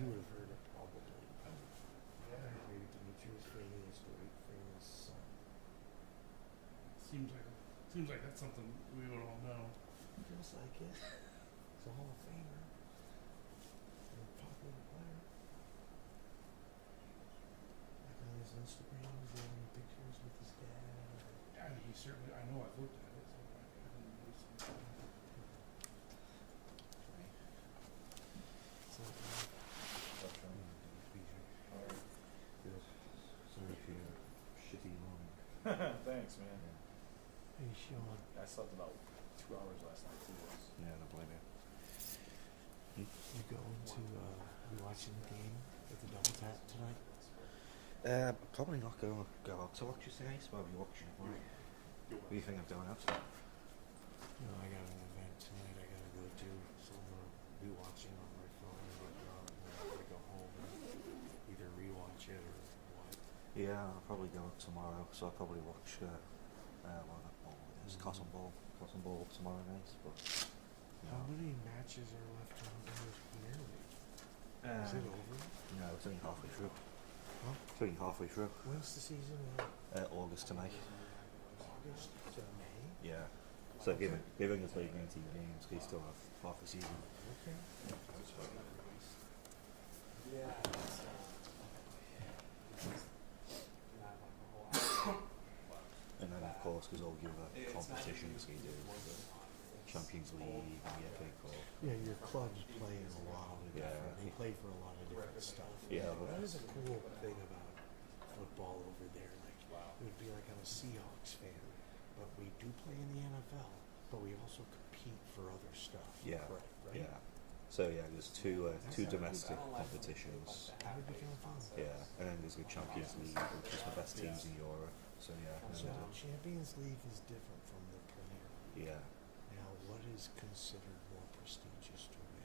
he would have heard it probably. Maybe Demetrius famous, great famous son. Seems like that's something we would all know. Feels like it. He's a Hall of Famer. And a popular player. Like on his Instagram, doing pictures with his dad. I mean, he certainly. I know I've looked at it, so I didn't notice something. So, Good. Sorry for your shitty morning. Thanks, man. hey Sean, I slept about 2 hours last night too. Yeah, don't blame you. you going to be watching the game at the Double Tap tonight? Probably not going to go out to watch it tonight, but I'll be watching it. What do you think I'm doing out to? No, I got an event tonight I gotta go to, so I'm gonna be watching on my phone and whatnot, and then I'm gonna go home and either rewatch it or what. Yeah, I'll probably go tomorrow, so I'll probably watch what that ball is, Cotton Ball tomorrow night. But How many matches are left on the English Premier League? Is it over? No, it's only halfway through. Huh? It's only halfway through. When's the season? August tonight. August to May? Yeah. So they've only played 19 games, they still have half the season. Okay. Yeah. And then of course there's all the other competitions we do, the Champions League, the FA Cup. Yeah, your clubs play in a lot of Yeah. different, they play for a lot of different stuff. Yeah, well, That is a cool thing about football over there. Like, it would be like I'm a Seahawks fan, but we do play in the NFL, but we also compete for other stuff. Yeah, Correct, right? yeah. So yeah, there's two domestic competitions. That would be kind of fun. Yeah, and then there's the Champions League, which is the best teams in Europe. So yeah, So the Champions League is different from the Premier League. yeah, Now, what is considered more prestigious to win?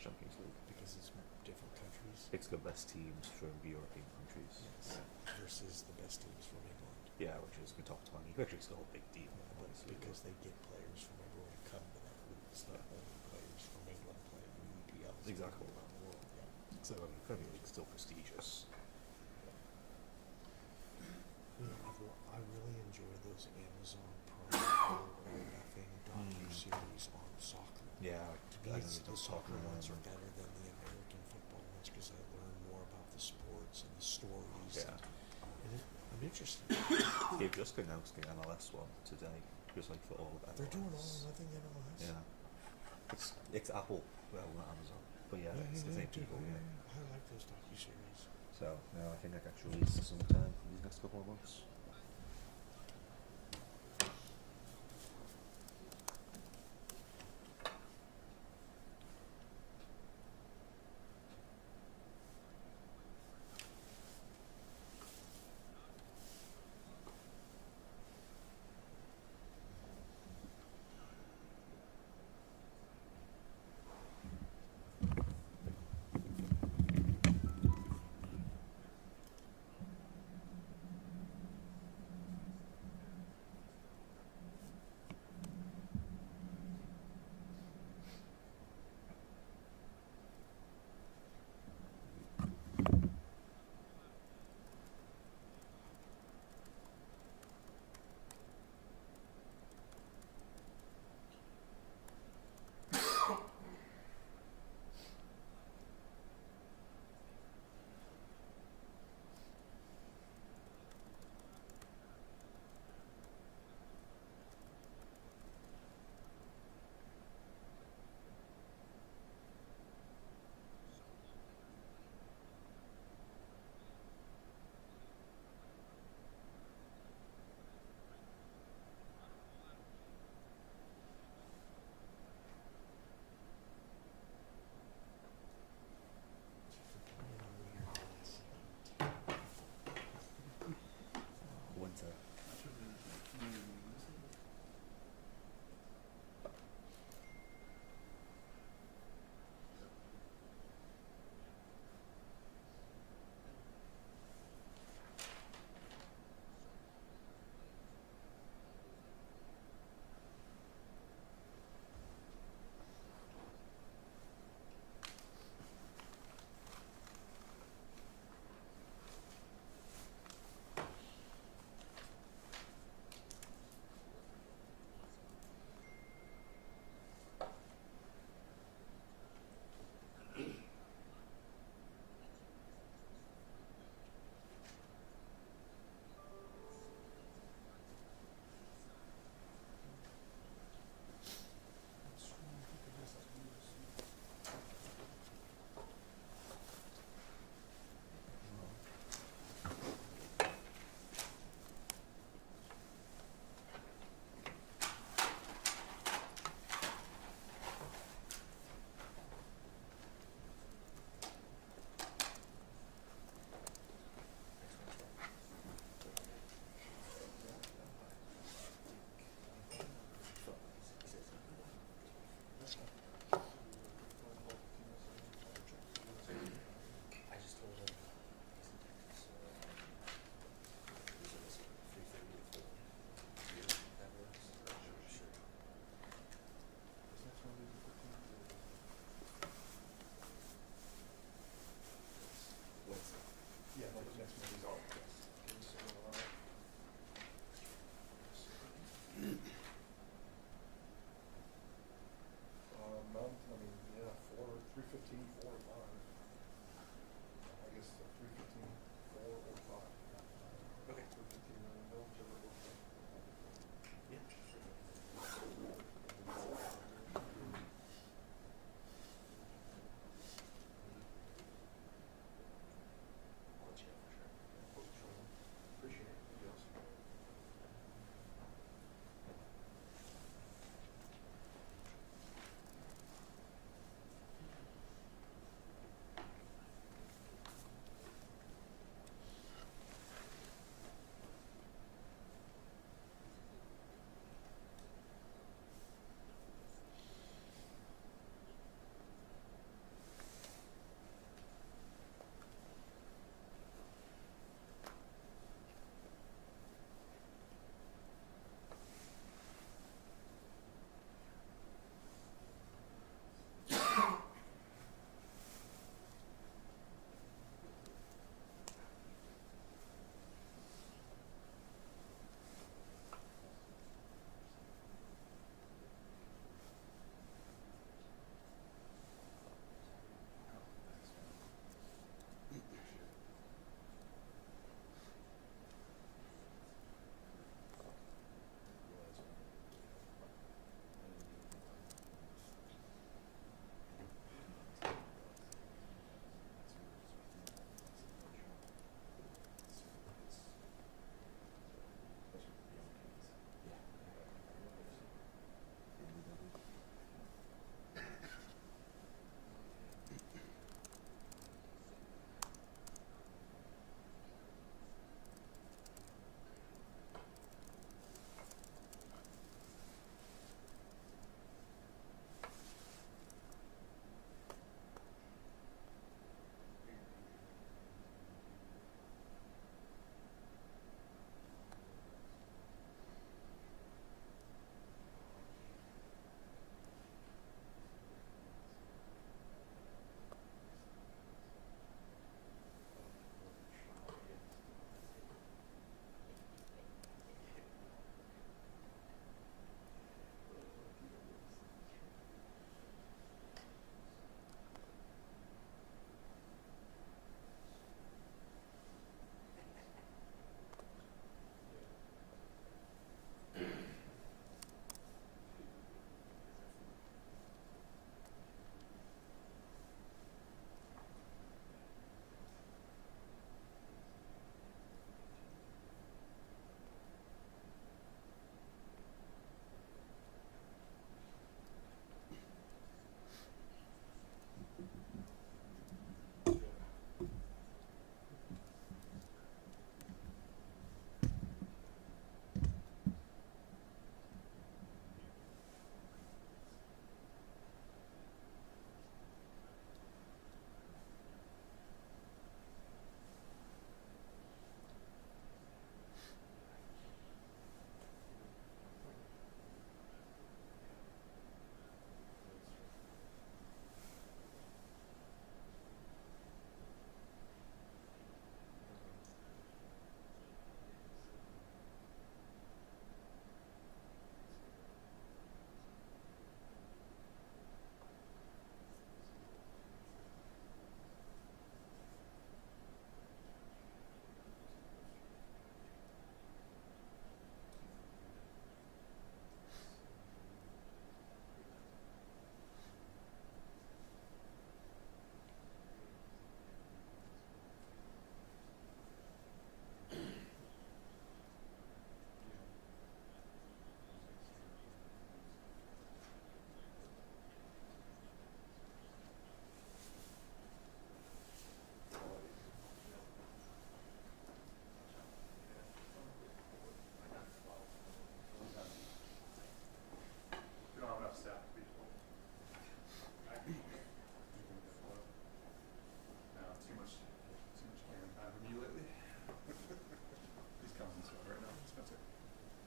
Champions League. Because it's different countries. It's the best teams from European countries. Yes. Versus the best teams from England. Yeah, which is the top 20, which is still a big deal. But Obviously. because they get players from everywhere to come to that league. It's not only players from England playing in EPL. Exactly. Around the world. Yeah. So I mean, Premier League's still prestigious. You know, I really enjoy those Amazon Prime All or Nothing docu-series on soccer. Yeah, To me, the soccer ones are better than the American football ones because I learn more about the sports and the stories. Yeah. And I'm interested. They've just announced the MLS one today, just like for all of MLS. They're doing All or Nothing MLS? Yeah. It's Apple, well, not Amazon. But yeah, it's the same people. Yeah. I like those docu-series. So, no, I think that gets released sometime in these next couple of months. between 4 or 5. Okay. For 15 million, whichever works best. Yeah, sure. I'll let you know for sure. Appreciate it. Thank you, Ellis.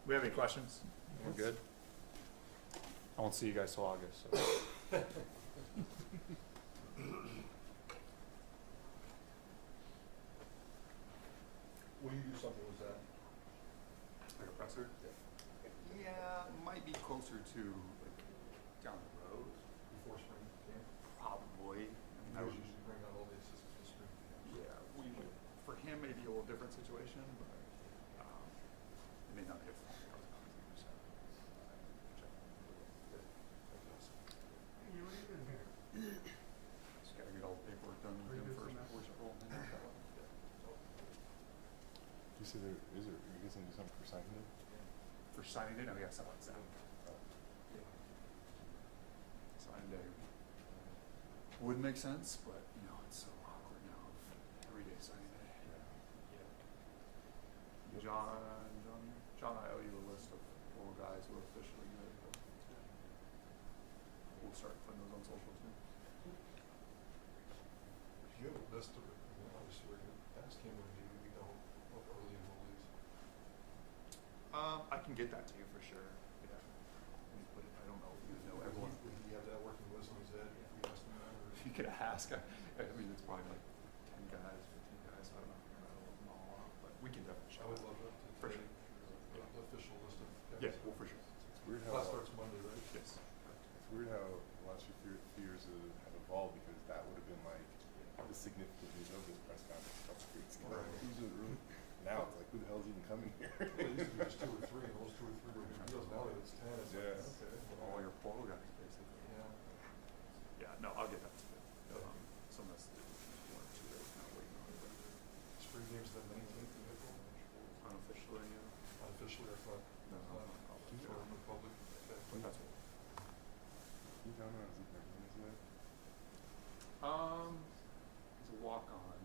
We have any questions? We're good? I won't see you guys till August, so. Will you do something with that? Like a presser? Yeah, might be closer to like down the road, Before spring camp? probably. I You would, usually bring out all the assistants for spring camp. yeah, we would different situation, but it may not be a full so. You were even here. Just gotta get all the paperwork done with him first before we start rolling in that way. You said there is there, you guys gonna do something for signing day? For signing day, no, we got something like that. Signing day would make sense, but you know, it's so awkward now. Every day signing day. John, I owe you a list of all guys who are officially good. But we'll start putting those on social too. You have a list of it, obviously we're gonna ask him when we know what early enrollees. I can get that to you for sure. Yeah. But I don't know if you know everyone. Would he have that working list on his head if we asked him that, or? You could ask. I mean, it's probably like 10 guys, 15 guys. So I don't know if you're gonna rattle them all off, but we can definitely show. I would love that. For sure. The official list of guys. Yeah, well, for sure. It's weird Class starts Monday, right? Yes. It's weird how the last few years have evolved because that would have been like the significant news of this press conference a couple weeks ago. Right. Who's in the room? Now it's like, who the hell's even coming here? Well, it used to be just 2 or 3, and those 2 or 3 were big deals. Now that it's 10, it's Yeah. like, okay. All your portal guys, basically. Yeah. Yeah, no, I'll get that to you. Some of that's 1 or 2 that we're kind of waiting on, but Spring game's the 19th of April. unofficially, Unofficially, I thought. no, For the public. Okay. but that's what. You don't know his name, is it? He's a walk-on.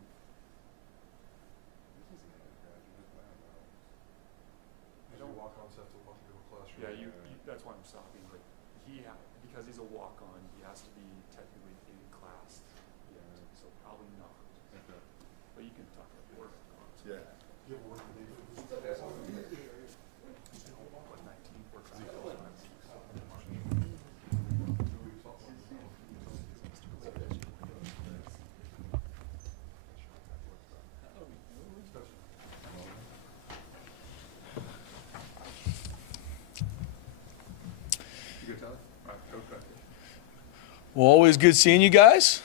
This is an undergraduate, I don't know. Usually walk-ons have to walk into a classroom. Yeah, you that's why I'm stopping. Like because he's a walk-on, he has to be technically in class. Yeah. So probably not. Okay. But you can talk about the work on. Yeah. You have a working day. What 19 work on. 2 weeks off. You good, Tyler? All right, go back. Well, always good seeing you guys.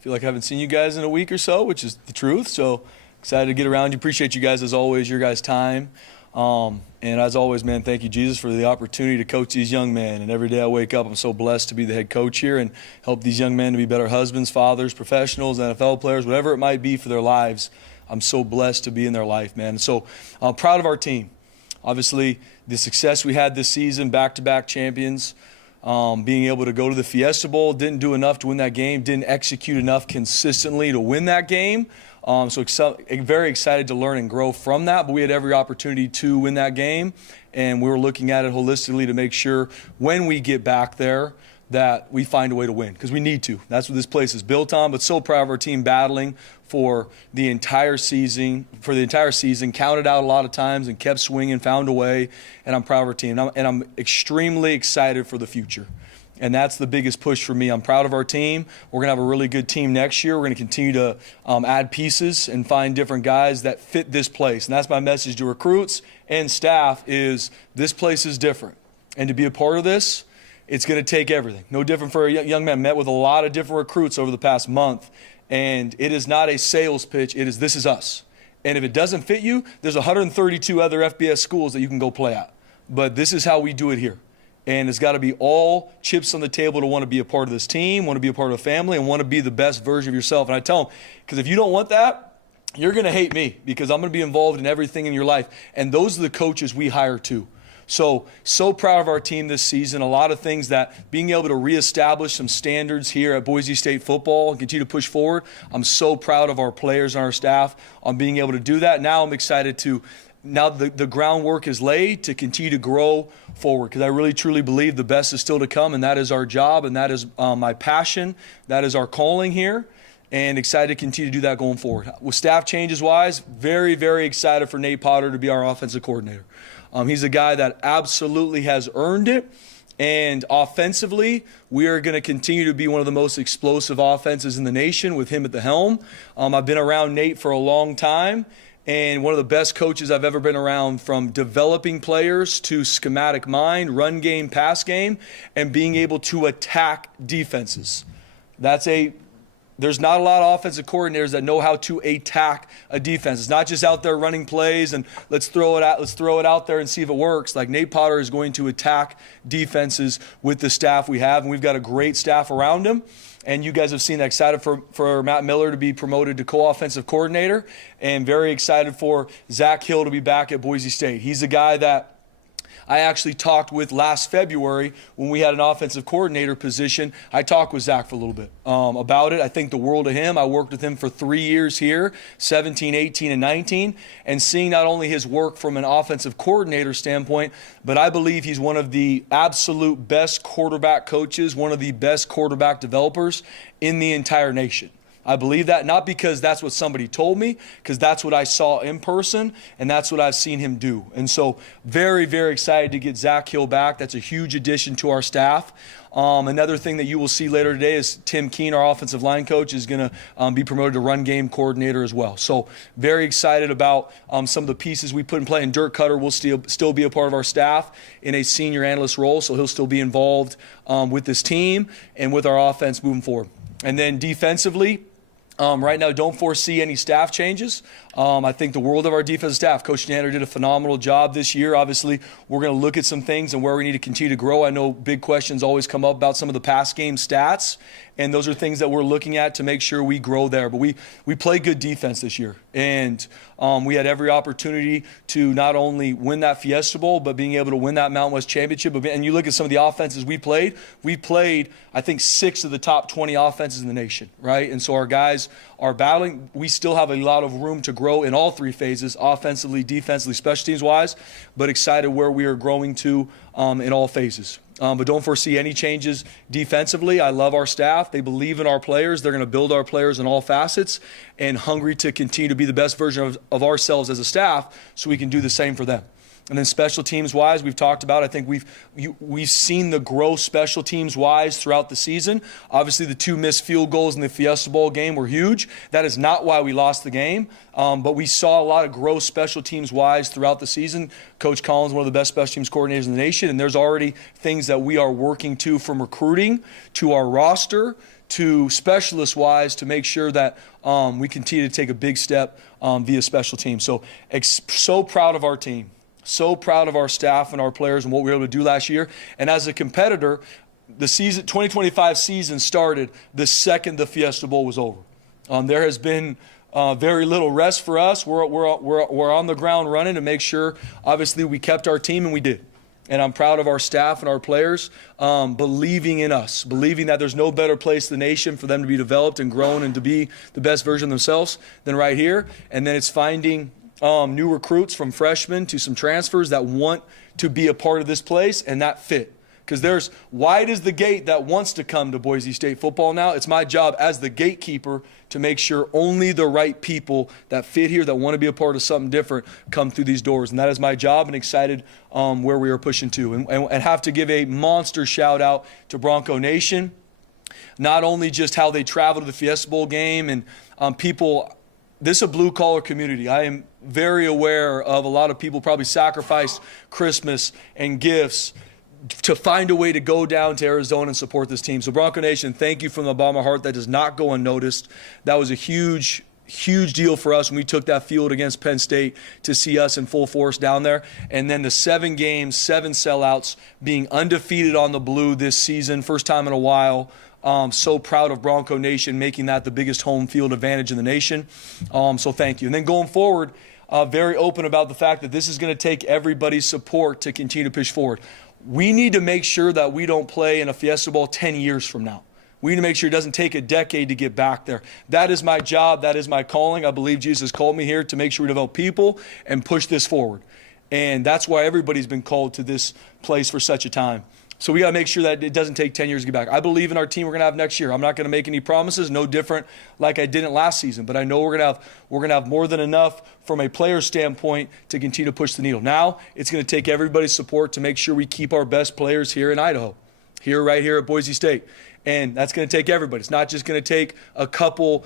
Feel like I haven't seen you guys in a week or so, which is the truth. So excited to get around you. Appreciate you guys as always, your guys' time. And as always, man, thank you, Jesus, for the opportunity to coach these young men. And every day I wake up, I'm so blessed to be the head coach here and help these young men to be better husbands, fathers, professionals, NFL players, whatever it might be for their lives. I'm so blessed to be in their life, man. So I'm proud of our team. Obviously, the success we had this season, back-to-back champions, being able to go to the Fiesta Bowl, didn't do enough to win that game, didn't execute enough consistently to win that game. Very excited to learn and grow from that, but we had every opportunity to win that game, and we were looking at it holistically to make sure when we get back there that we find a way to win, because we need to. That's what this place is built on, but so proud of our team battling for the entire season, counted out a lot of times and kept swinging, found a way, and I'm proud of our team. And I'm extremely excited for the future. And that's the biggest push for me. I'm proud of our team. We're going to have a really good team next year. We're going to continue to add pieces and find different guys that fit this place. And that's my message to recruits and staff is this place is different. And to be a part of this, it's going to take everything. No different for a young man. Met with a lot of different recruits over the past month. And it is not a sales pitch. It is, this is us. And if it doesn't fit you, there's 132 other FBS schools that you can go play at. But this is how we do it here. And it's got to be all chips on the table to want to be a part of this team, want to be a part of a family, and want to be the best version of yourself. And I tell them, because if you don't want that, you're going to hate me because I'm going to be involved in everything in your life. And those are the coaches we hire too. So proud of our team this season. A lot of things that being able to reestablish some standards here at Boise State football and continue to push forward. I'm so proud of our players and our staff on being able to do that. Now I'm excited to now the groundwork is laid to continue to grow forward because I really truly believe the best is still to come, and that is our job, and that is my passion. That is our calling here, and excited to continue to do that going forward. With staff changes wise, very, very excited for Nate Potter to be our offensive coordinator. He's a guy that absolutely has earned it, and offensively, we are going to continue to be one of the most explosive offenses in the nation with him at the helm. I've been around Nate for a long time, and one of the best coaches I've ever been around, from developing players to schematic mind, run game, pass game, and being able to attack defenses. That's a there's not a lot of offensive coordinators that know how to attack a defense. It's not just out there running plays and let's throw it out there and see if it works. Like, Nate Potter is going to attack defenses with the staff we have, and we've got a great staff around him. And you guys have seen that. Excited for Matt Miller to be promoted to co-offensive coordinator, and very excited for Zach Hill to be back at Boise State. He's a guy that I actually talked with last February when we had an offensive coordinator position. I talked with Zach for a little bit about it. I think the world of him. I worked with him for 3 years here, 17, 18, and 19, and seeing not only his work from an offensive coordinator standpoint, but I believe he's one of the absolute best quarterback coaches, one of the best quarterback developers in the entire nation. I believe that, not because that's what somebody told me, because that's what I saw in person, and that's what I've seen him do. And so very, very excited to get Zach Hill back. That's a huge addition to our staff. Another thing that you will see later today is Tim Keene, our offensive line coach, is going to be promoted to run game coordinator as well. So very excited about some of the pieces we put in play. And Dirk Cutter will still be a part of our staff in a senior analyst role, so he'll still be involved with this team and with our offense moving forward. And then defensively, right now, don't foresee any staff changes. I think the world of our defensive staff. Coach Danner did a phenomenal job this year. Obviously, we're going to look at some things and where we need to continue to grow. I know big questions always come up about some of the past game stats, and those are things that we're looking at to make sure we grow there. But we play good defense this year, and we had every opportunity to not only win that Fiesta Bowl, but being able to win that Mountain West Championship. And you look at some of the offenses we played, I think, 6 of the top 20 offenses in the nation, right? And so our guys are battling. We still have a lot of room to grow in all 3 phases, offensively, defensively, special teams-wise, but excited where we are growing to in all phases. But don't foresee any changes defensively. I love our staff. They believe in our players. They're going to build our players in all facets, and hungry to continue to be the best version of ourselves as a staff so we can do the same for them. And then special teams-wise, we've talked about, I think we've seen the growth special teams-wise throughout the season. Obviously, the 2 missed field goals in the Fiesta Bowl game were huge. That is not why we lost the game, but we saw a lot of growth special teams-wise throughout the season. Coach Collins, one of the best special teams coordinators in the nation, and there's already things that we are working to, from recruiting to our roster to specialist-wise, to make sure that we continue to take a big step via special teams. So proud of our team. So proud of our staff and our players and what we were able to do last year. And as a competitor, the 2025 season started the second the Fiesta Bowl was over. There has been very little rest for us. We're on the ground running to make sure, obviously, we kept our team, and we did. And I'm proud of our staff and our players believing in us, believing that there's no better place in the nation for them to be developed and grown and to be the best version of themselves than right here. And then it's finding new recruits, from freshmen to some transfers, that want to be a part of this place and that fit. Because there's wide is the gate that wants to come to Boise State football now. It's my job as the gatekeeper to make sure only the right people that fit here, that want to be a part of something different, come through these doors. And that is my job, and excited where we are pushing to. And have to give a monster shout out to Bronco Nation. Not only just how they travel to the Fiesta Bowl game, and people, this is a blue-collar community. I am very aware of a lot of people probably sacrificed Christmas and gifts to find a way to go down to Arizona and support this team. So Bronco Nation, thank you from the bottom of my heart. That does not go unnoticed. That was a huge deal for us when we took that field against Penn State to see us in full force down there. And then the 7 games, 7 sellouts, being undefeated on the blue this season, first time in a while. So proud of Bronco Nation making that the biggest home field advantage in the nation. So thank you. And then going forward, very open about the fact that this is going to take everybody's support to continue to push forward. We need to make sure that we don't play in a Fiesta Bowl 10 years from now. We need to make sure it doesn't take a decade to get back there. That is my job. That is my calling. I believe Jesus called me here to make sure we develop people and push this forward. And that's why everybody's been called to this place for such a time. So we got to make sure that it doesn't take 10 years to get back. I believe in our team we're going to have next year. I'm not going to make any promises, no different like I didn't last season. But I know we're going to have more than enough from a player standpoint to continue to push the needle. Now it's going to take everybody's support to make sure we keep our best players here in Idaho, right here at Boise State. And that's going to take everybody. It's not just going to take a couple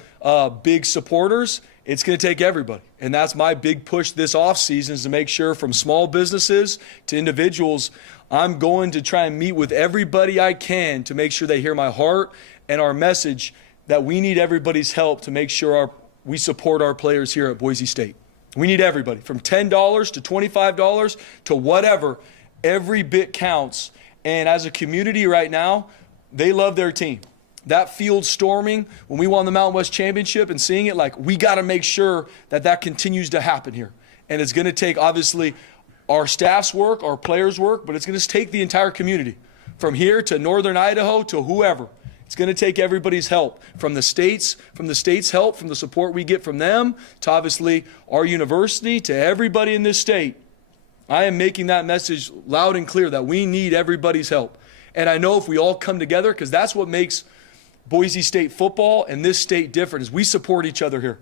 big supporters. It's going to take everybody. And that's my big push this offseason, is to make sure, from small businesses to individuals, I'm going to try and meet with everybody I can to make sure they hear my heart and our message, that we need everybody's help to make sure we support our players here at Boise State. We need everybody, from $10 to $25 to whatever. Every bit counts. And as a community right now, they love their team. That field storming, when we won the Mountain West Championship and seeing it, like, we got to make sure that continues to happen here. And it's going to take, obviously, our staff's work, our players' work, but it's going to take the entire community. From here to northern Idaho to whoever. It's going to take everybody's help, from the state's help, from the support we get from them, to obviously our university, to everybody in this state. I am making that message loud and clear that we need everybody's help. And I know if we all come together, because that's what makes Boise State football and this state different, is we support each other here.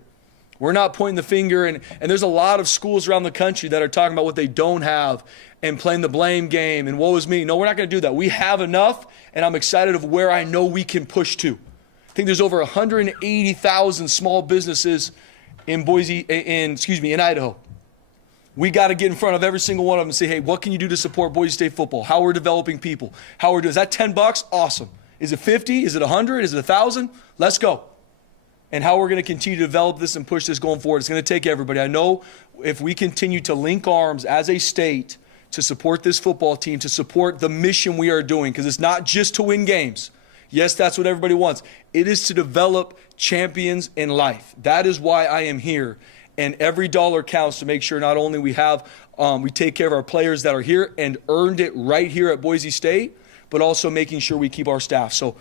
We're not pointing the finger, and there's a lot of schools around the country that are talking about what they don't have and playing the blame game and woe is me. No, we're not going to do that. We have enough, and I'm excited of where I know we can push to. I think there's over 180,000 small businesses in in Idaho. We got to get in front of every single one of them and say, hey, what can you do to support Boise State football? How we're developing people. How we're doing. Is that $10? Awesome. Is it 50? Is it 100? Is it 1,000? Let's go. And how we're going to continue to develop this and push this going forward. It's going to take everybody. I know if we continue to link arms as a state to support this football team, to support the mission we are doing, because it's not just to win games. Yes, that's what everybody wants. It is to develop champions in life. That is why I am here. And every dollar counts to make sure not only we take care of our players that are here and earned it right here at Boise State, but also making sure we keep our staff. So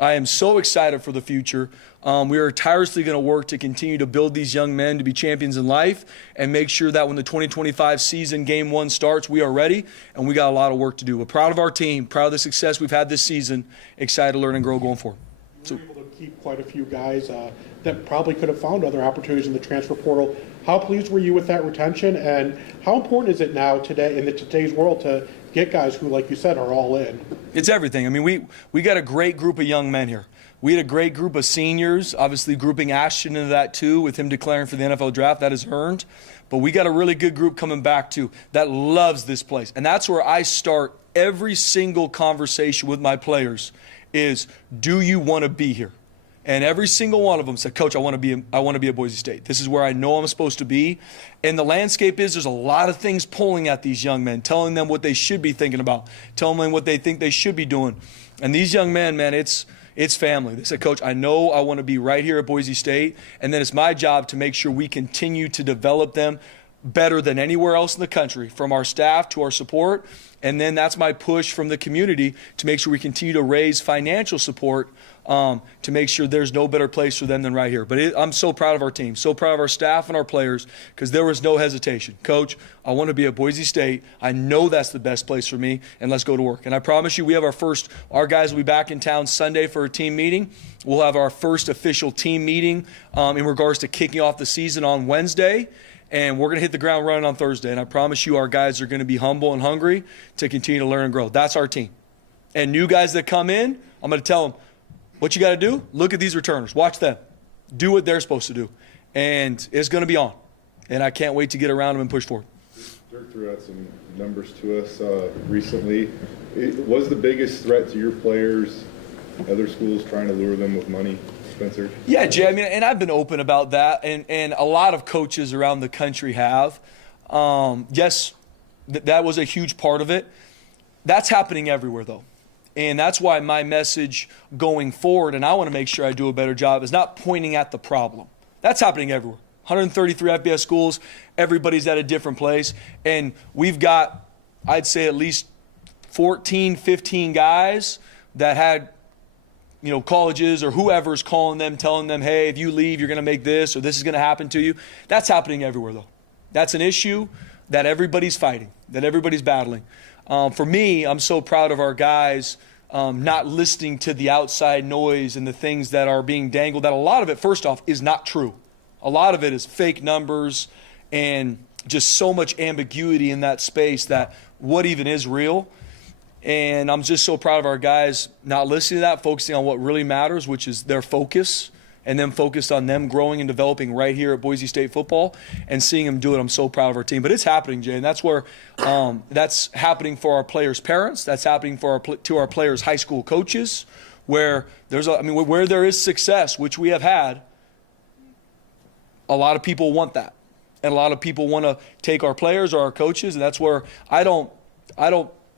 I am so excited for the future. We are tirelessly going to work to continue to build these young men to be champions in life and make sure that when the 2025 season, Game 1 starts, we are ready, and we got a lot of work to do. We're proud of our team, proud of the success we've had this season, excited to learn and grow going forward. You were able to keep quite a few guys that probably could have found other opportunities in the transfer portal. How pleased were you with that retention, and how important is it now today in today's world to get guys who, like you said, are all in? It's everything. I mean, we got a great group of young men here. We had a great group of seniors, obviously grouping Ashton into that too, with him declaring for the NFL draft. That is earned. But we got a really good group coming back too that loves this place. And that's where I start every single conversation with my players is, do you want to be here? And every single one of them said, Coach, I want to be at Boise State. This is where I know I'm supposed to be. And the landscape is there's a lot of things pulling at these young men, telling them what they should be thinking about, telling them what they think they should be doing. And these young men, man, it's family. They said, Coach, I know I want to be right here at Boise State, and then it's my job to make sure we continue to develop them better than anywhere else in the country, from our staff to our support. And then that's my push from the community to make sure we continue to raise financial support to make sure there's no better place for them than right here. But I'm so proud of our team, so proud of our staff and our players, because there was no hesitation. Coach, I want to be at Boise State. I know that's the best place for me, and let's go to work. And I promise you, we have our guys will be back in town Sunday for a team meeting. We'll have our first official team meeting in regards to kicking off the season on Wednesday. And we're going to hit the ground running on Thursday. And I promise you our guys are going to be humble and hungry to continue to learn and grow. That's our team. And new guys that come in, I'm going to tell them, what you got to do, look at these returners. Watch them. Do what they're supposed to do. And it's going to be on. And I can't wait to get around them and push forward. Dirk threw out some numbers to us recently. Was the biggest threat to your players other schools trying to lure them with money? Spencer? Yeah, Jay, I mean, and I've been open about that, and a lot of coaches around the country have. Yes, that was a huge part of it. That's happening everywhere, though. And that's why my message going forward, and I want to make sure I do a better job, is not pointing at the problem. That's happening everywhere. 133 FBS schools, everybody's at a different place. And we've got, I'd say, at least 14, 15 guys that had colleges or whoever's calling them, telling them, hey, if you leave, you're going to make this or this is going to happen to you. That's happening everywhere, though. That's an issue that everybody's fighting, that everybody's battling. For me, I'm so proud of our guys not listening to the outside noise and the things that are being dangled, that a lot of it, first off, is not true. A lot of it is fake numbers and just so much ambiguity in that space that what even is real. And I'm just so proud of our guys not listening to that, focusing on what really matters, which is their focus, and then focused on them growing and developing right here at Boise State football and seeing them do it. I'm so proud of our team. But it's happening, Jay, and that's where that's happening for our players' parents. That's happening to our players' high school coaches, where where there is success, which we have had, a lot of people want that. And a lot of people want to take our players or our coaches, and that's where I don't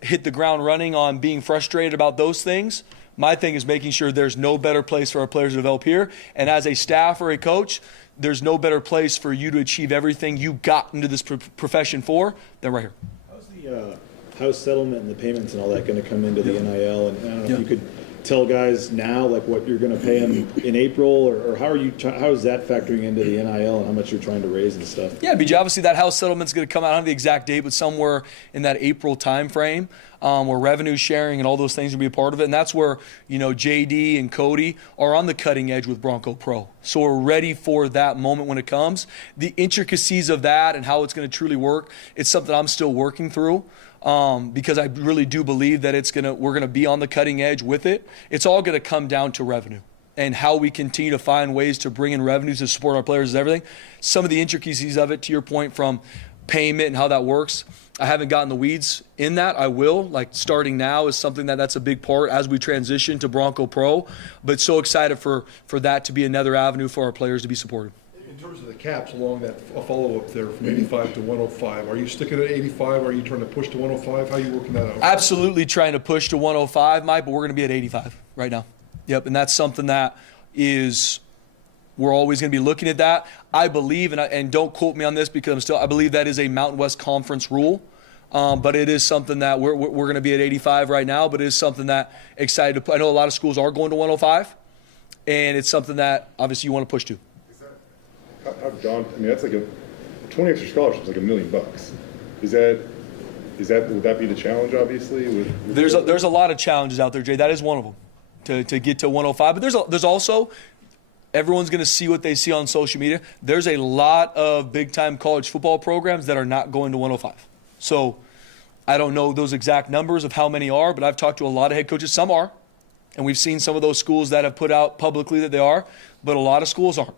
hit the ground running on being frustrated about those things. My thing is making sure there's no better place for our players to develop here. And as a staff or a coach, there's no better place for you to achieve everything you got into this profession for than right here. How's the house settlement and the payments and all that going to come into the NIL? And I don't know if you could tell guys now like what you're going to pay them in April, or how is that factoring into the NIL and how much you're trying to raise and stuff? Yeah, BJ, obviously that house settlement's going to come out, I don't have the exact date, but somewhere in that April time frame, where revenue sharing and all those things will be a part of it. And that's where, JD and Cody are on the cutting edge with Bronco Pro. So we're ready for that moment when it comes. The intricacies of that and how it's going to truly work, it's something I'm still working through. Because I really do believe that we're gonna be on the cutting edge with it. It's all gonna come down to revenue and how we continue to find ways to bring in revenues to support our players is everything. Some of the intricacies of it, to your point, from payment and how that works, I haven't gotten the weeds in that. I will. Like starting now is something that's a big part as we transition to Bronco Pro. But so excited for that to be another avenue for our players to be supported. In terms of the caps along that follow-up there from 85 to 105, are you sticking at 85? Are you trying to push to 105? How are you working that out? Absolutely trying to push to 105, Mike, but we're going to be at 85 right now. Yep, and that's something that we're always going to be looking at that. I believe, and don't quote me on this because I believe that is a Mountain West Conference rule, but it is something that we're going to be at 85 right now, but it is something that excited to. I know a lot of schools are going to 105, and it's something that obviously you want to push to. John, that's like 20 extra scholarships, like $1 million. Would that be the challenge, obviously? There's a lot of challenges out there, Jay. That is one of them, to get to 105. But there's also, everyone's going to see what they see on social media. There's a lot of big-time college football programs that are not going to 105. So I don't know those exact numbers of how many are, but I've talked to a lot of head coaches. Some are, and we've seen some of those schools that have put out publicly that they are, but a lot of schools aren't.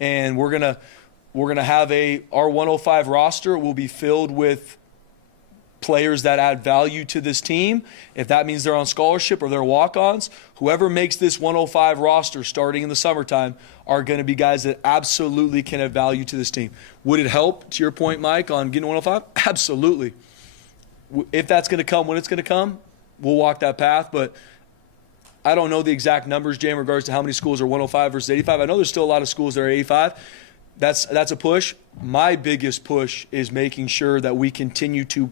And we're gonna have our 105 roster will be filled with players that add value to this team. If that means they're on scholarship or they're walk-ons, whoever makes this 105 roster starting in the summertime are going to be guys that absolutely can add value to this team. Would it help, to your point, Mike, on getting 105? Absolutely. If that's going to come, when it's going to come, we'll walk that path. But I don't know the exact numbers, Jay, in regards to how many schools are 105 versus 85. I know there's still a lot of schools that are 85. That's a push. My biggest push is making sure that we continue to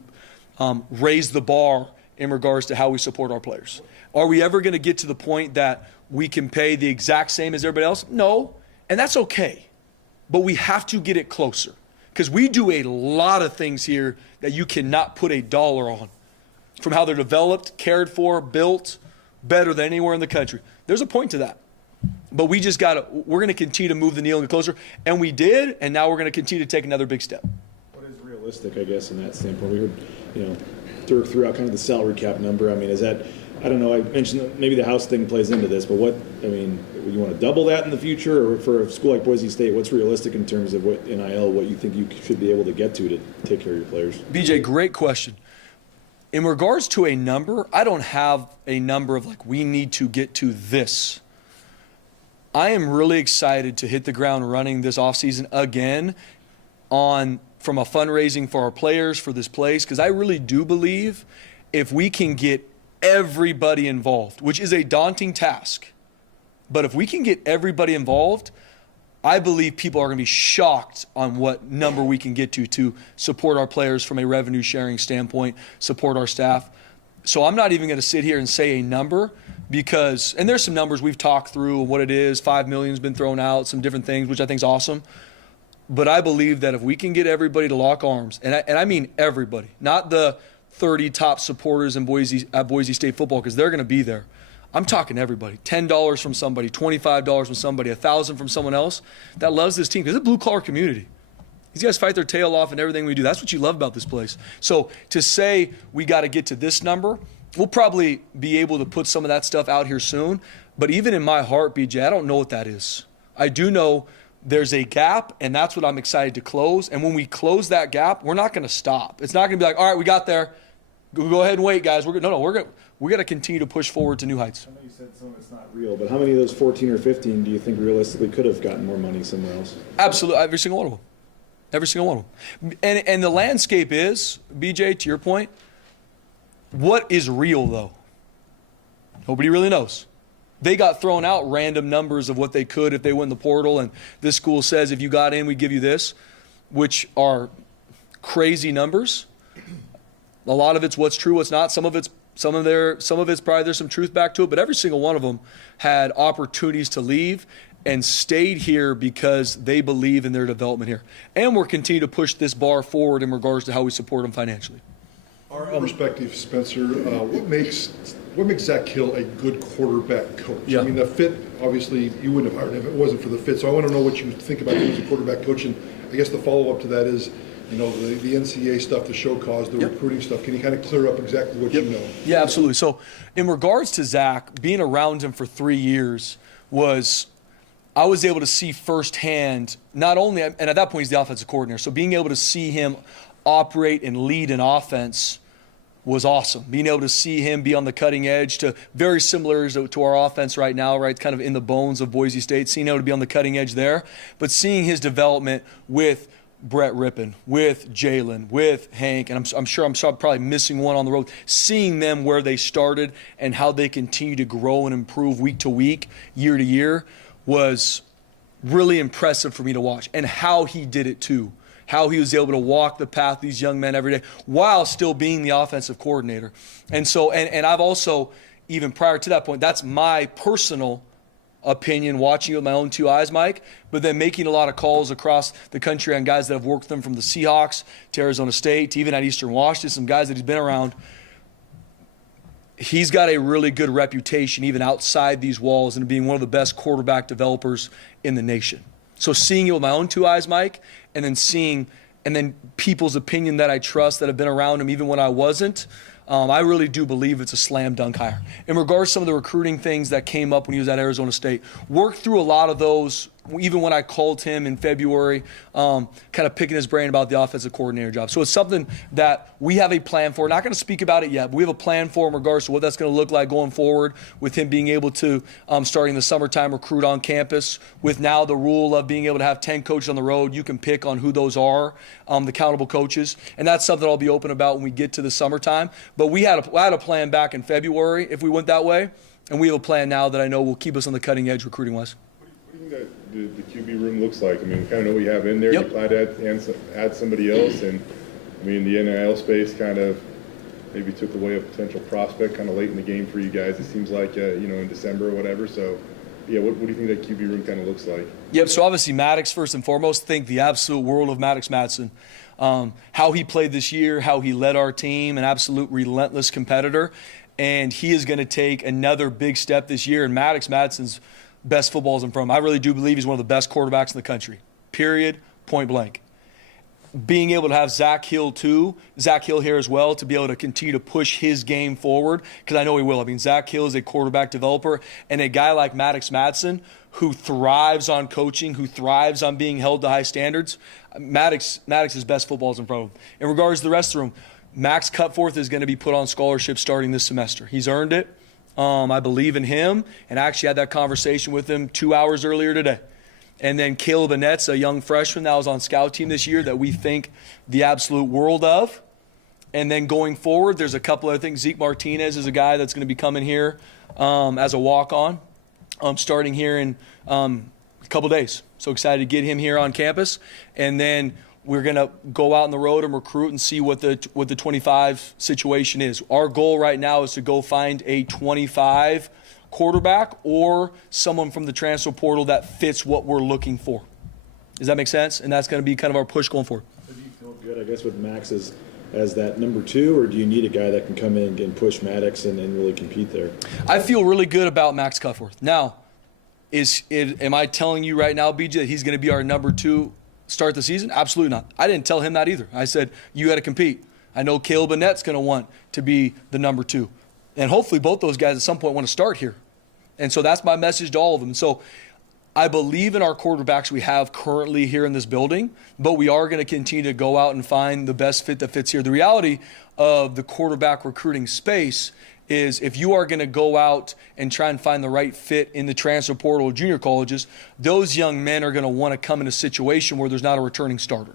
raise the bar in regards to how we support our players. Are we ever going to get to the point that we can pay the exact same as everybody else? No, and that's okay. But we have to get it closer because we do a lot of things here that you cannot put a dollar on, from how they're developed, cared for, built, better than anywhere in the country. There's a point to that. But we're going to continue to move the needle and get closer. And we did, and now we're going to continue to take another big step. What is realistic, I guess, in that standpoint? We heard, Dirk threw out kind of the salary cap number. I mean, is that, I don't know, I mentioned that maybe the house thing plays into this, but you want to double that in the future? Or for a school like Boise State, what's realistic in terms of what NIL, what you think you should be able to get to take care of your players? BJ, great question. In regards to a number, I don't have a number of we need to get to this. I am really excited to hit the ground running this offseason again from a fundraising for our players for this place, because I really do believe if we can get everybody involved, which is a daunting task, but if we can get everybody involved, I believe people are going to be shocked on what number we can get to support our players from a revenue sharing standpoint, support our staff. So I'm not even going to sit here and say a number because, and there's some numbers we've talked through what it is. 5 million's been thrown out, some different things, which I think is awesome. But I believe that if we can get everybody to lock arms, and I mean everybody, not the 30 top supporters in Boise State football, because they're going to be there. I'm talking everybody. $10 from somebody, $25 from somebody, $1,000 from someone else that loves this team. Because it's a blue-collar community. These guys fight their tail off in everything we do. That's what you love about this place. So to say we got to get to this number, we'll probably be able to put some of that stuff out here soon. But even in my heart, BJ, I don't know what that is. I do know there's a gap, and that's what I'm excited to close. And when we close that gap, we're not going to stop. It's not going to be like, all right, we got there. Go ahead and wait, guys. we got to continue to push forward to new heights. I know you said some of it's not real, but how many of those 14 or 15 do you think realistically could have gotten more money somewhere else? Absolutely, every single one of them. Every single one of them. And the landscape is, BJ, to your point, what is real though? Nobody really knows. They got thrown out random numbers of what they could if they went in the portal, and this school says if you got in, we give you this, which are crazy numbers. A lot of it's what's true, what's not. Some of it's probably there's some truth back to it, but every single one of them had opportunities to leave and stayed here because they believe in their development here. And we're continuing to push this bar forward in regards to how we support them financially. Our perspective, Spencer, what makes Zach Hill a good quarterback coach? Yeah. I mean, the fit, obviously, you wouldn't have hired him if it wasn't for the fit. So I want to know what you think about him as a quarterback coach. And I guess the follow-up to that is, you know, the NCAA stuff, the show cause, the recruiting stuff. Can you kind of clear up exactly what you know? Yeah, absolutely. So in regards to Zach, being around him for 3 years I was able to see firsthand, not only, and at that point he's the offensive coordinator, so being able to see him operate and lead an offense was awesome. Being able to see him be on the cutting edge, to very similar to our offense right now, right? Kind of in the bones of Boise State, seeing him to be on the cutting edge there, but seeing his development with Brett Rippon, with Jalen, with Hank, and I'm sure I'm probably missing one on the road, seeing them where they started and how they continue to grow and improve week to week, year to year, was really impressive for me to watch, and how he did it too. How he was able to walk the path these young men every day while still being the offensive coordinator. And so, and I've also, even prior to that point, that's my personal opinion, watching it with my own two eyes, Mike, but then making a lot of calls across the country on guys that have worked with them, from the Seahawks to Arizona State to even at Eastern Washington, some guys that he's been around. He's got a really good reputation even outside these walls and being one of the best quarterback developers in the nation. So seeing it with my own two eyes, Mike, and then people's opinion that I trust that have been around him even when I wasn't, I really do believe it's a slam dunk hire. In regards to some of the recruiting things that came up when he was at Arizona State, worked through a lot of those even when I called him in February, kind of picking his brain about the offensive coordinator job. So it's something that we have a plan for. Not going to speak about it yet, but we have a plan for in regards to what that's going to look like going forward, with him being able to, starting the summertime, recruit on campus, with now the rule of being able to have 10 coaches on the road. You can pick on who those are, the accountable coaches. And that's something I'll be open about when we get to the summertime. But I had a plan back in February if we went that way, and we have a plan now that I know will keep us on the cutting edge recruiting-wise. What do you think that the QB room looks like? I mean, we kind of know what you have in there. Yep. You plan to add somebody else, and I mean, the NIL space kind of maybe took away a potential prospect kind of late in the game for you guys. It seems like, in December or whatever. So, yeah, what do you think that QB room kind of looks like? Yep, so obviously Maddox, first and foremost, think the absolute world of Maddox Madsen. How he played this year, how he led our team, an absolute relentless competitor. And he is going to take another big step this year. And Maddox Madsen's best football is in front of him. I really do believe he's one of the best quarterbacks in the country, period, point blank. Being able to have Zach Hill here as well, to be able to continue to push his game forward, because I know he will. I mean, Zach Hill is a quarterback developer, and a guy like Maddox Madsen, who thrives on coaching, who thrives on being held to high standards. Maddox's best football is in front of him. In regards to the rest of the room, Max Cutforth is going to be put on scholarship starting this semester. He's earned it. I believe in him, and I actually had that conversation with him 2 hours earlier today. And then Caleb Annette's a young freshman that was on scout team this year that we think the absolute world of. And then going forward, there's a couple other things. Zeke Martinez is a guy that's going to be coming here as a walk-on, starting here in a couple days. So excited to get him here on campus. And then we're going to go out on the road and recruit and see what the 25 situation is. Our goal right now is to go find a 25 quarterback or someone from the transfer portal that fits what we're looking for. Does that make sense? And that's going to be kind of our push going forward. Do you feel good, I guess, with Max as that number 2, or do you need a guy that can come in and push Maddox and really compete there? I feel really good about Max Cutforth. Now, am I telling you right now, BJ, that he's going to be our number 2 start the season? Absolutely not. I didn't tell him that either. I said, you got to compete. I know Caleb Annette's going to want to be the number 2. And hopefully both those guys at some point want to start here. And so that's my message to all of them. And so I believe in our quarterbacks we have currently here in this building, but we are going to continue to go out and find the best fit that fits here. The reality of the quarterback recruiting space is if you are going to go out and try and find the right fit in the transfer portal or junior colleges, those young men are going to want to come in a situation where there's not a returning starter.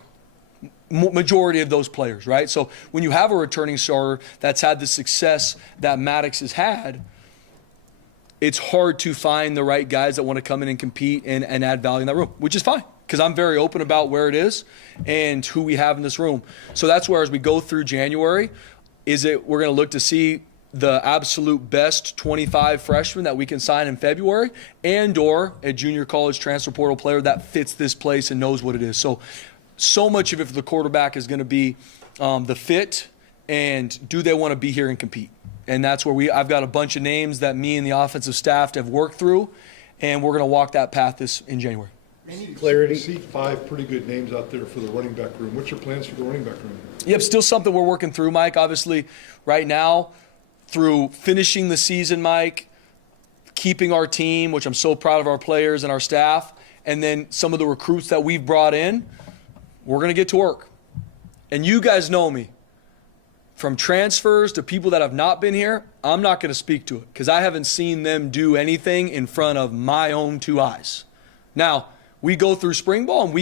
Majority of those players, right? So when you have a returning starter that's had the success that Maddox has had, it's hard to find the right guys that want to come in and compete and add value in that room, which is fine because I'm very open about where it is and who we have in this room. So that's where, as we go through January, we're going to look to see the absolute best 25 freshmen that we can sign in February or a junior college transfer portal player that fits this place and knows what it is. So much of it for the quarterback is going to be the fit and do they want to be here and compete. And that's where I've got a bunch of names that me and the offensive staff have worked through, and we're going to walk that path in January. Any clarity? See 5 pretty good names out there for the running back room. What's your plans for the running back room? Yep, still something we're working through, Mike. Obviously, right now, through finishing the season, Mike, keeping our team, which I'm so proud of our players and our staff, and then some of the recruits that we've brought in, we're going to get to work. And you guys know me. From transfers to people that have not been here, I'm not going to speak to it because I haven't seen them do anything in front of my own 2 eyes. Now, we go through spring ball and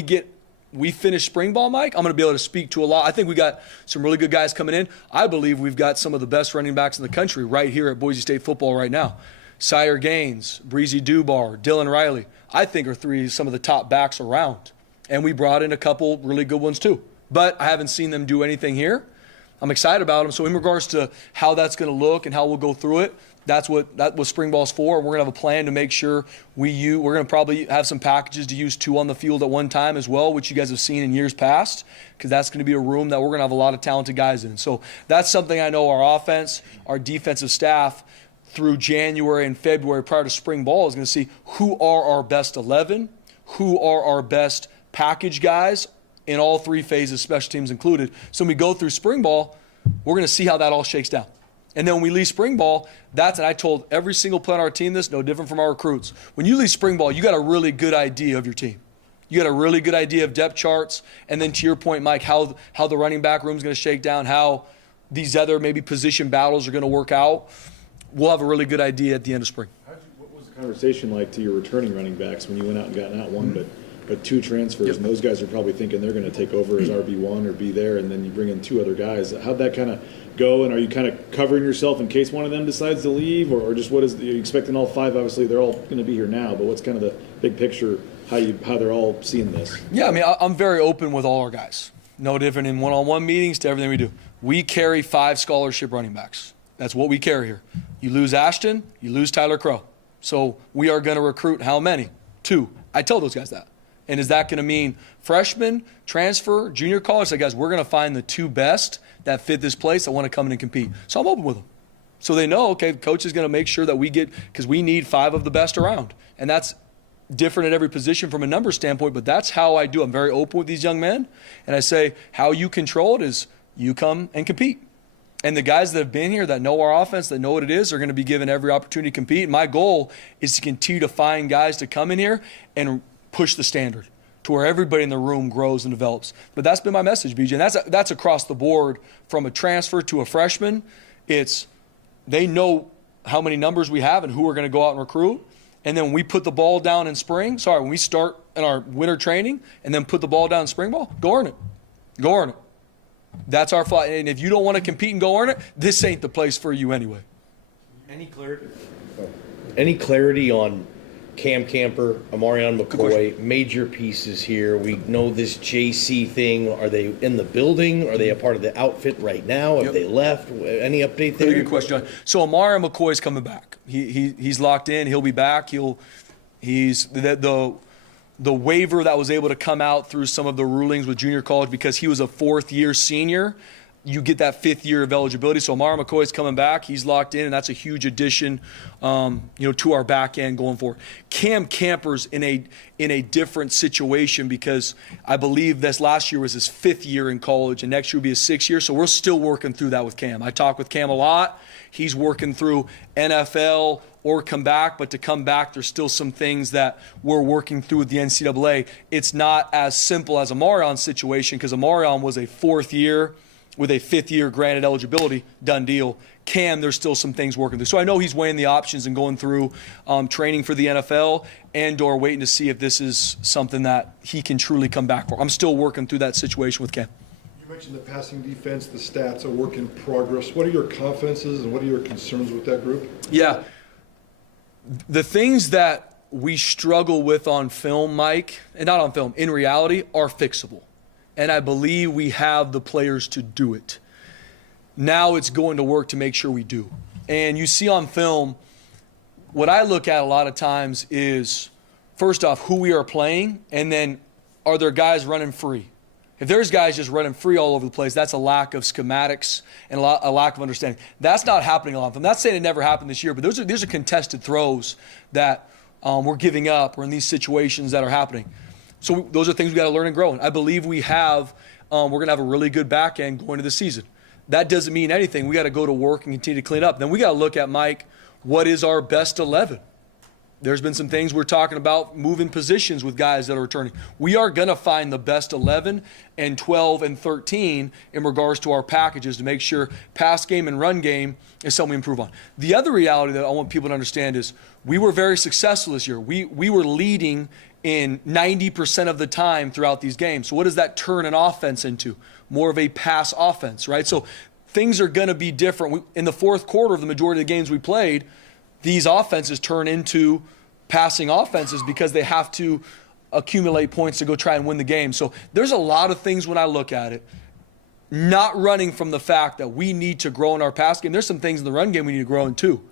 we finish spring ball, Mike. I'm going to be able to speak to a lot. I think we got some really good guys coming in. I believe we've got some of the best running backs in the country right here at Boise State football right now. Sire Gaines, Breezy Dubar, Dylan Riley, I think are some of the top backs around. And we brought in a couple really good ones too. But I haven't seen them do anything here. I'm excited about them. So in regards to how that's going to look and how we'll go through it, that's what spring ball's for. We're going to have a plan to make sure we're going to probably have some packages to use 2 on the field at one time as well, which you guys have seen in years past, because that's going to be a room that we're going to have a lot of talented guys in. So that's something I know our offense, our defensive staff through January and February prior to spring ball is going to see who are our best 11, who are our best package guys, in all 3 phases, special teams included. So when we go through spring ball, we're going to see how that all shakes down. And then when we leave spring ball, and I told every single player on our team this, no different from our recruits. When you leave spring ball, you got a really good idea of your team. You got a really good idea of depth charts. And then to your point, Mike, how the running back room is going to shake down, how these other maybe position battles are going to work out. We'll have a really good idea at the end of spring. What was the conversation like to your returning running backs when you went out and got not one, but 2 transfers, and those guys are probably thinking they're going to take over as RB1 or be there, and then you bring in 2 other guys. How'd that kind of go, and are you kind of covering yourself in case one of them decides to leave, or just are you expecting all 5? Obviously, they're all going to be here now, but what's kind of the big picture, how they're all seeing this? Yeah, I mean, I'm very open with all our guys. No different in one-on-one meetings to everything we do. We carry 5 scholarship running backs. That's what we carry here. You lose Ashton, you lose Tyler Crow. So we are going to recruit how many? 2. I tell those guys that. And is that going to mean freshman, transfer, junior college? So guys, we're going to find the 2 best that fit this place that want to come in and compete. So I'm open with them. So they know, okay, coach is going to make sure that we get, because we need 5 of the best around. And that's different at every position from a number standpoint, but that's how I do. I'm very open with these young men. And I say, how you control it is you come and compete. And the guys that have been here that know our offense, that know what it is, are going to be given every opportunity to compete. And my goal is to continue to find guys to come in here and push the standard to where everybody in the room grows and develops. But that's been my message, BJ. And that's across the board from a transfer to a freshman. They know how many numbers we have and who we're going to go out and recruit. And then when we put the ball down in when we start in our winter training and then put the ball down in spring ball, go earn it. Go earn it. That's our fly. And if you don't want to compete and go earn it, this ain't the place for you anyway. Any clarity on Cam Camper, Amarion McCoy, major pieces here? We know this JC thing. Are they in the building? Are they a part of the outfit right now? Have they left? Any update there? Very good question, John. So Amarion McCoy's coming back. He's locked in. He'll be back. He's the waiver that was able to come out through some of the rulings with junior college because he was a 4th-year senior. You get that 5th year of eligibility. So Amarion McCoy's coming back. He's locked in, and that's a huge addition, to our back end going forward. Cam Camper's in a different situation because I believe this last year was his 5th year in college, and next year will be his 6th year. So we're still working through that with Cam. I talk with Cam a lot. He's working through NFL or come back, but to come back, there's still some things that we're working through with the NCAA. It's not as simple as Amarion's situation because Amarion was a 4th year. with a 5th-year granted eligibility, done deal. Cam, there's still some things working through. So I know he's weighing the options and going through training for the NFL and/or waiting to see if this is something that he can truly come back for. I'm still working through that situation with Cam. You mentioned the passing defense, the stats, a work in progress. What are your confidences and what are your concerns with that group? Yeah. The things that we struggle with on film, Mike, and not on film, in reality, are fixable. And I believe we have the players to do it. Now it's going to work to make sure we do. And you see on film, what I look at a lot of times is, first off, who we are playing, and then are there guys running free? If there's guys just running free all over the place, that's a lack of schematics and a lack of understanding. That's not happening a lot. I'm not saying it never happened this year, but these are contested throws that we're giving up or in these situations that are happening. So those are things we got to learn and grow. And I believe we have, we're going to have a really good back end going into the season. That doesn't mean anything. We got to go to work and continue to clean up. Then we got to look at, Mike, what is our best 11? There's been some things we're talking about moving positions with guys that are returning. We are going to find the best 11 and 12 and 13 in regards to our packages to make sure pass game and run game is something we improve on. The other reality that I want people to understand is we were very successful this year. We were leading in 90% of the time throughout these games. So what does that turn an offense into? More of a pass offense, right? So things are going to be different. In the fourth quarter of the majority of the games we played, these offenses turn into passing offenses because they have to accumulate points to go try and win the game. So there's a lot of things when I look at it, not running from the fact that we need to grow in our pass game. There's some things in the run game we need to grow in too.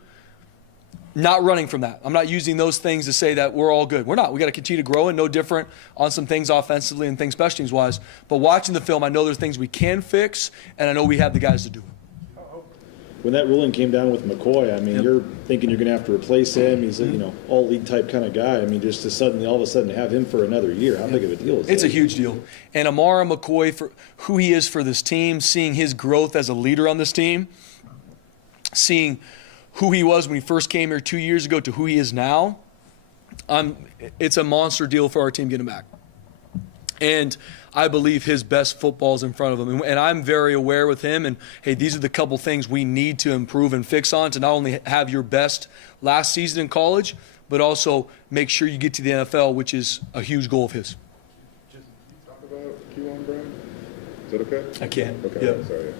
Not running from that. I'm not using those things to say that we're all good. We're not. We got to continue to grow and no different on some things offensively and things special teams wise. But watching the film, I know there's things we can fix, and I know we have the guys to do it. When that ruling came down with McCoy, I mean, you're thinking you're going to have to replace him. He's a all league type kind of guy. I mean, just to all of a sudden have him for another year, how big of a deal is that? It's a huge deal. And Amara McCoy, for who he is for this team, seeing his growth as a leader on this team, seeing who he was when he first came here 2 years ago to who he is now, it's a monster deal for our team getting back. And I believe his best football is in front of him. And I'm very aware with him. And, hey, these are the couple things we need to improve and fix on to not only have your best last season in college, but also make sure you get to the NFL, which is a huge goal of his. Just talk about Q1, Brian. Is that okay? I can't. Okay, Yep. sorry.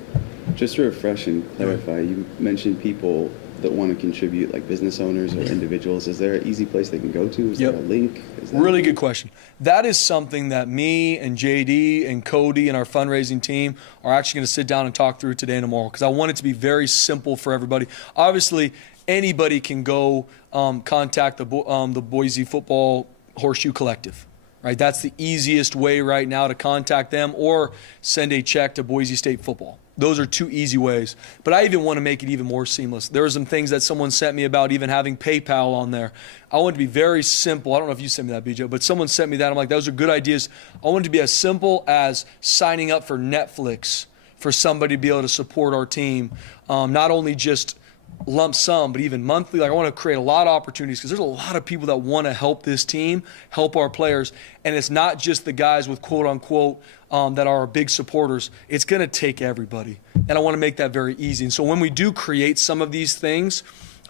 Just to refresh and clarify, you mentioned people that want to contribute, like business owners or individuals. Is there an easy place they can go to? Is there a link? Really good question. That is something that me and JD and Cody and our fundraising team are actually going to sit down and talk through today and tomorrow because I want it to be very simple for everybody. Obviously, anybody can go contact the Boise Football Horseshoe Collective. Right? That's the easiest way right now to contact them or send a check to Boise State football. Those are two easy ways. But I even want to make it even more seamless. There are some things that someone sent me about even having PayPal on there. I want it to be very simple. I don't know if you sent me that, BJ, but someone sent me that. I'm like, those are good ideas. I want it to be as simple as signing up for Netflix for somebody to be able to support our team. Not only just lump sum, but even monthly. Like I want to create a lot of opportunities because there's a lot of people that want to help this team, help our players. And it's not just the guys with quote unquote that are our big supporters. It's going to take everybody. And I want to make that very easy. And so when we do create some of these things,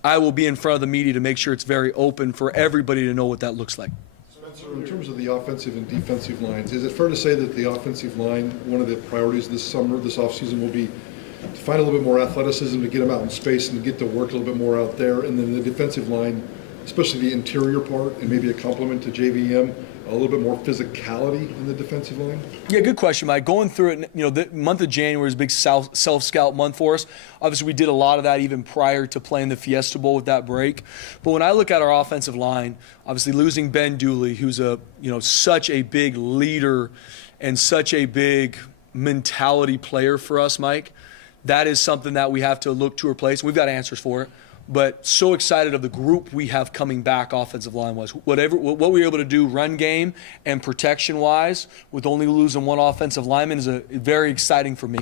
I will be in front of the media to make sure it's very open for everybody to know what that looks like. Spencer, in terms of the offensive and defensive lines, is it fair to say that the offensive line, one of the priorities this summer, this offseason will be to find a little bit more athleticism, to get them out in space and get to work a little bit more out there, and then the defensive line, especially the interior part, and maybe a complement to JVM, a little bit more physicality in the defensive line? Yeah, good question, Mike. Going through it, the month of January is a big self-scout month for us. Obviously, we did a lot of that even prior to playing the Fiesta Bowl with that break. But when I look at our offensive line, obviously losing Ben Dooley, who's such a big leader and such a big mentality player for us, Mike, that is something that we have to look to replace. We've got answers for it. But so excited of the group we have coming back offensive line-wise. What we were able to do run game and protection-wise with only losing one offensive lineman is very exciting for me.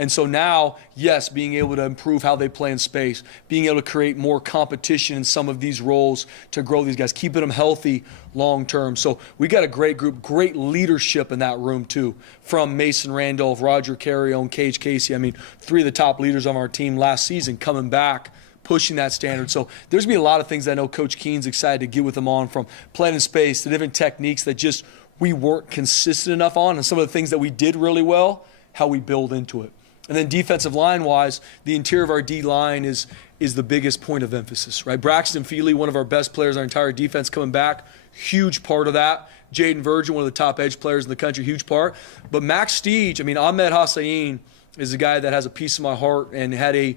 And so now, yes, being able to improve how they play in space, being able to create more competition in some of these roles to grow these guys, keeping them healthy long term. So we got a great group, great leadership in that room too, from Mason Randolph, Roger Carrion, Cage Casey. I mean, 3 of the top leaders on our team last season coming back, pushing that standard. So there's going to be a lot of things I know Coach Keen's excited to get with them on, from playing in space, the different techniques that just we weren't consistent enough on, and some of the things that we did really well, how we build into it. And then defensive line-wise, the interior of our D-line is the biggest point of emphasis, right? Braxton Feely, one of our best players, our entire defense coming back, huge part of that. Jaden Virgin, one of the top edge players in the country, huge part. But Max Steege, I mean, Ahmed Hossein is a guy that has a piece of my heart and had a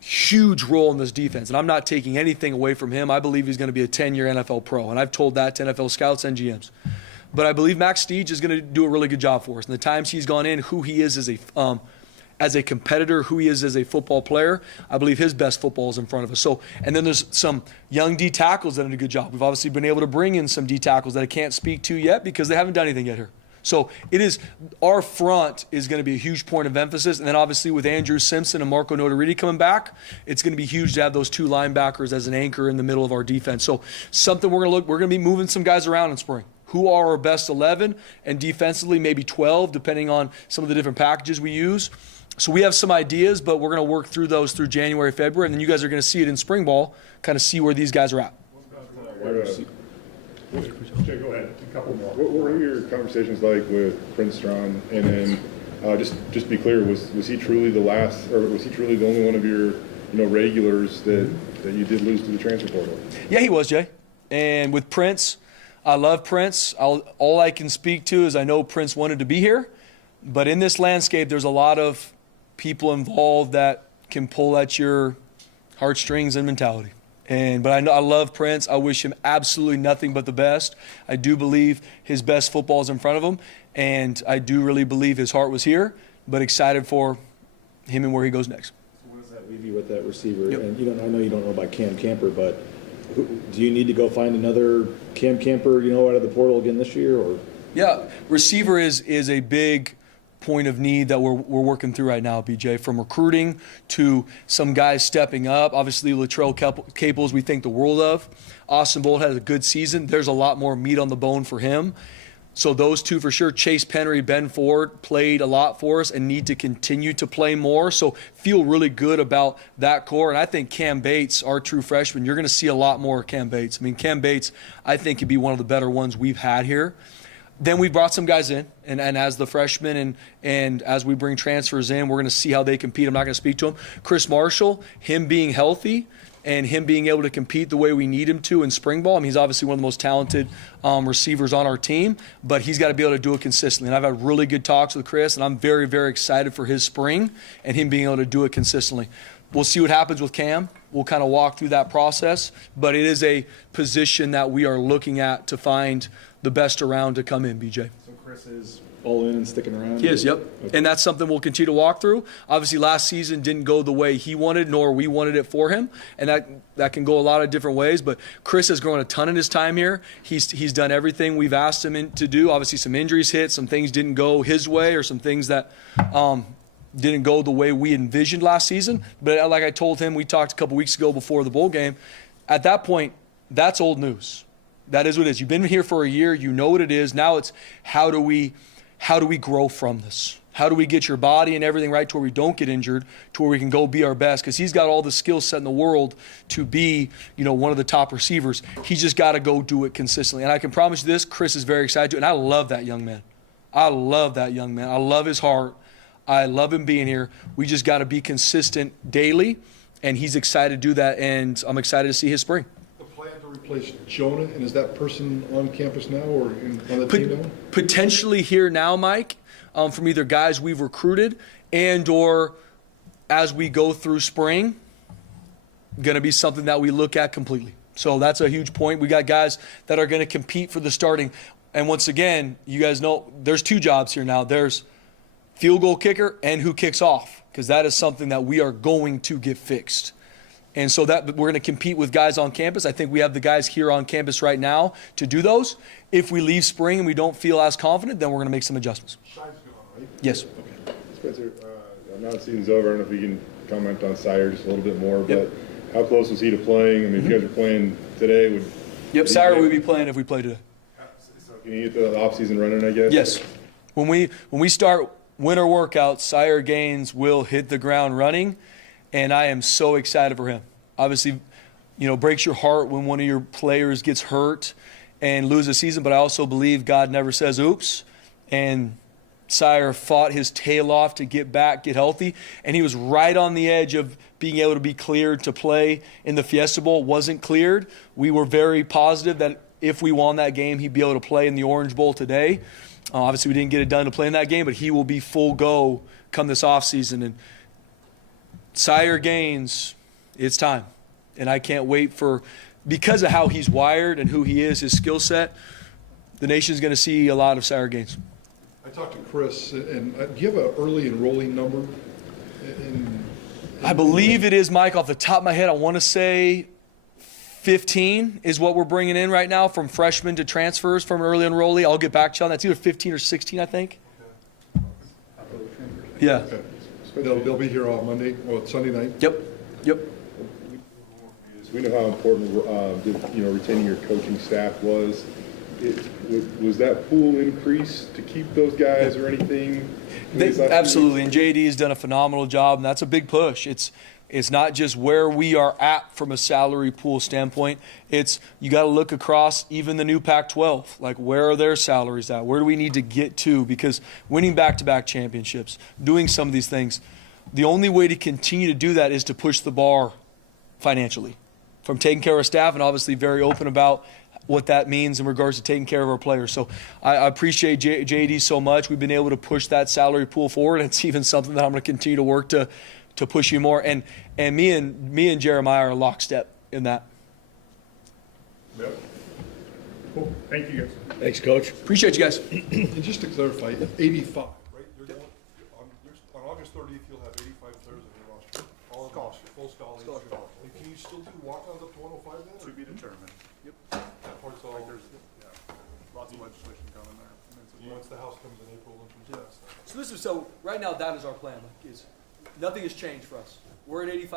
huge role in this defense. And I'm not taking anything away from him. I believe he's going to be a 10-year NFL pro. And I've told that to NFL scouts and GMs. But I believe Max Steege is going to do a really good job for us. And the times he's gone in, who he is as a competitor, who he is as a football player, I believe his best football is in front of us. So, and then there's some young D tackles that did a good job. We've obviously been able to bring in some D tackles that I can't speak to yet because they haven't done anything yet here. So it is, our front is going to be a huge point of emphasis. And then obviously with Andrew Simpson and Marco Notariti coming back, it's going to be huge to have those 2 linebackers as an anchor in the middle of our defense. So something we're going to be moving some guys around in spring. Who are our best 11, and defensively maybe 12, depending on some of the different packages we use. So we have some ideas, but we're going to work through those through January, February, and then you guys are going to see it in spring ball, kind of see where these guys are at. Jay, go ahead. A couple more. What were your conversations like with Prince Strong? And then just to be clear, was he truly the last, or was he truly the only one of your regulars that you did lose to the transfer portal? Yeah, he was, Jay. And with Prince, I love Prince. All I can speak to is I know Prince wanted to be here, but in this landscape, there's a lot of people involved that can pull at your heartstrings and mentality. But I know I love Prince. I wish him absolutely nothing but the best. I do believe his best football is in front of him, and I do really believe his heart was here, but excited for him and where he goes next. So what does that leave you with that receiver? Yep. And I know you don't know about Cam Camper, but do you need to go find another Cam Camper, out of the portal again this year? Or yeah, receiver is a big point of need that we're working through right now, BJ, from recruiting to some guys stepping up. Obviously, Latrell Caples we think the world of. Austin Bolt has a good season. There's a lot more meat on the bone for him. So those 2 for sure. Chase Penry, Ben Ford played a lot for us and need to continue to play more. So feel really good about that core. And I think Cam Bates, our true freshman, you're going to see a lot more of Cam Bates. I mean, Cam Bates, I think, could be one of the better ones we've had here. Then we brought some guys in, and as the freshmen and as we bring transfers in, we're going to see how they compete. I'm not going to speak to him. Chris Marshall, him being healthy and him being able to compete the way we need him to in spring ball. I mean, he's obviously one of the most talented receivers on our team, but he's got to be able to do it consistently. And I've had really good talks with Chris, and I'm very, very excited for his spring and him being able to do it consistently. We'll see what happens with Cam. We'll kind of walk through that process, but it is a position that we are looking at to find the best around to come in, BJ. So Chris is all in and sticking around? He is, yep. Okay. And that's something we'll continue to walk through. Obviously, last season didn't go the way he wanted, nor we wanted it for him, and that can go a lot of different ways. But Chris has grown a ton in his time here. He's done everything we've asked him to do. Obviously, some injuries hit, some things didn't go his way, or some things that didn't go the way we envisioned last season. But like I told him, we talked a couple weeks ago before the bowl game. At that point, that's old news. That is what it is. You've been here for a year. You know what it is. Now it's how do we grow from this? How do we get your body and everything right to where we don't get injured, to where we can go be our best? Because he's got all the skill set in the world to be, one of the top receivers. He's just got to go do it consistently. And I can promise you this, Chris is very excited to, and I love that young man. I love his heart. I love him being here. We just got to be consistent daily, and he's excited to do that, and I'm excited to see his spring. The plan to replace Jonah, and is that person on campus now or on the team now? Potentially here now, Mike, from either guys we've recruited and or as we go through spring, going to be something that we look at completely. So that's a huge point. We got guys that are going to compete for the starting. And once again, you guys know there's 2 jobs here now. There's field goal kicker and who kicks off, because that is something that we are going to get fixed. And so that we're going to compete with guys on campus. I think we have the guys here on campus right now to do those. If we leave spring and we don't feel as confident, then we're going to make some adjustments. Shine's gone, right? Yes. Spencer, Now the season's over, I don't know if you can comment on Sire just a little bit more, Yep. but how close was he to playing? I mean, if you guys are playing today, would Yep, Sire would be playing if we play today. so can you get the off-season running, I guess? Yes. When we start winter workouts, Sire Gaines will hit the ground running, and I am so excited for him. Obviously, breaks your heart when one of your players gets hurt and loses a season, but I also believe God never says oops, and Sire fought his tail off to get back, get healthy, and he was right on the edge of being able to be cleared to play in the Fiesta Bowl. Wasn't cleared. We were very positive that if we won that game, he'd be able to play in the Orange Bowl today. Obviously, we didn't get it done to play in that game, but he will be full go come this offseason. And Sire Gaines, it's time. And I can't wait because of how he's wired and who he is, his skill set, the nation's going to see a lot of Sire Gaines. I talked to Chris, and do you have an early enrolling number? I believe it is, Mike, off the top of my head, I want to say 15 is what we're bringing in right now from freshmen to transfers from an early enrollee. I'll get back to you on that. It's either 15 or 16, I think. Yeah. Okay. They'll be here on Monday, it's Sunday night? Yep. We know how important retaining your coaching staff was. Was that pool increased to keep those guys or anything? Absolutely, and JD has done a phenomenal job, and that's a big push. It's not just where we are at from a salary pool standpoint. It's you got to look across even the new Pac-12. Like, where are their salaries at? Where do we need to get to? Because winning back-to-back championships, doing some of these things, the only way to continue to do that is to push the bar financially from taking care of staff, and obviously very open about what that means in regards to taking care of our players. So I appreciate JD so much. We've been able to push that salary pool forward, and it's even something that I'm going to continue to work to push you more. And me and Jeremiah are lockstep in that. Yep. Cool. Thank you, guys. Thanks, Coach. Appreciate you guys. And just to clarify, 85, right? You're going, on August 30th, you'll have 85 players on your roster. All scholarship, full scholarship. And can you still do walk-ons up to 105 then? To be determined. Yep. That part's all. Like there's, lots of legislation coming there. Once the House comes in April, then we So right now that is our plan. Is nothing has changed for us. We're at 85.